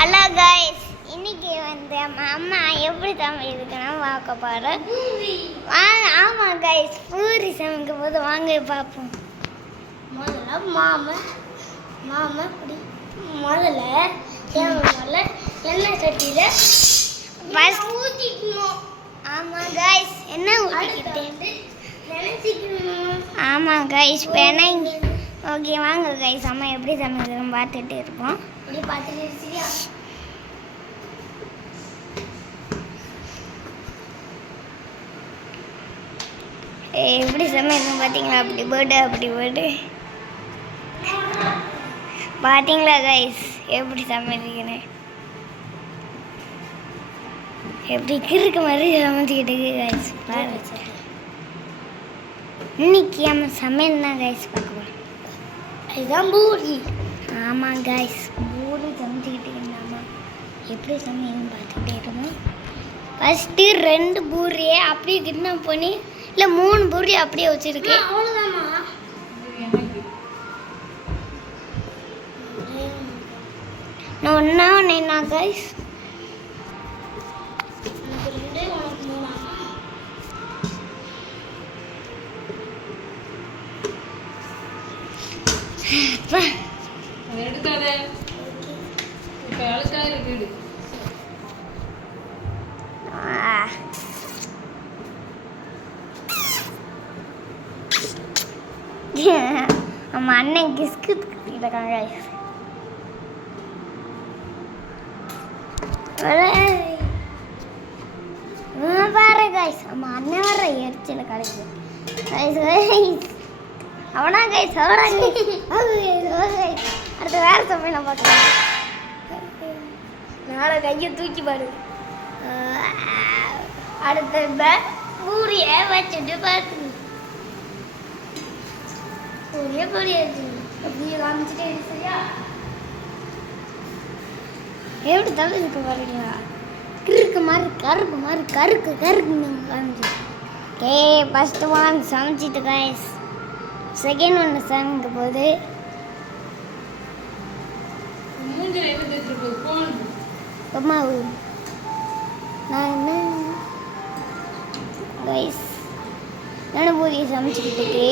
Hello guys, இன்னைக்கு வந்து அம்மா எப்படி சமைக்குதுன்னா பார்க்க போகிறோம். ஆமாம் கைஸ், பூரி சமைக்கும் போது வாங்க பார்ப்போம். முதல்ல மாமா இப்படி முதல்ல எண்ணெய் சட்டியில் ஊற்றிக்கணும். ஆமாம் கைஸ், எண்ணெய் ஊற்றிக்கிட்டு நினைச்சிக்கணும். ஆமாம் கைஸ், பெண்ணை ஓகே வாங்க கைஸ், அம்மா எப்படி சமைக்கிறோம் பார்த்துட்டு இருப்போம். இப்படி பார்த்துட்டு சரியா எப்படி சமைக்கணும் பார்த்தீங்களா? அப்படி போட்டு பார்த்தீங்களா கைஸ், எப்படி சமைக்கிறேன், எப்படி கிறுக்கு மாதிரி சமைச்சிக்கிட்டு கைஸ் பாருங்க. இன்னைக்கு நம்ம சமையல் தான் கைஸ் பார்க்க போகிறோம். இதுதான் பூரி. ஆமாம் கைஸ், பூரி சமைச்சிக்கிட்டு இருந்தாமா எப்படி சமையல்னு பார்த்துக்கிட்டே இருக்கோம். ஃபஸ்ட்டு 2 பூரியை அப்படியே கிட்னாப் பண்ணி இல்லை 3 பூரி அப்படியே வச்சுருக்கேன். அவ்வளோதாம்மா. நான் ஒன்றா கைஸ் எடுக்காத, இப்போ அழுக்கா இருக்குது. நம்ம அண்ணன் கிஸ்கு இருக்காங்க. பாரு கைஸ், நம்ம அண்ணன் வர எரிச்சல கிடைக்கு அவனா கைஸ் அடுத்த வேற சமையல் நான் பார்க்குறேன். நாளை கையை தூக்கி பாரு. அடுத்த பூரியை வச்சுட்டு பார்த்து பூரி வச்சு அப்படியே காமிச்சிட்டே சரியா எப்படி தவிர்க்க பாருங்களா? கிறுக்கு மாதிரி கருக்கு காமிச்சு. ஓகே, ஃபஸ்ட்டு ஒன் சமைச்சிட்டு கைஸ், செகண்ட் ஒன்று சமைக்க போது அம்மாவு நான் என்ன கைஸ் பூரியை சமைச்சிக்கிட்டு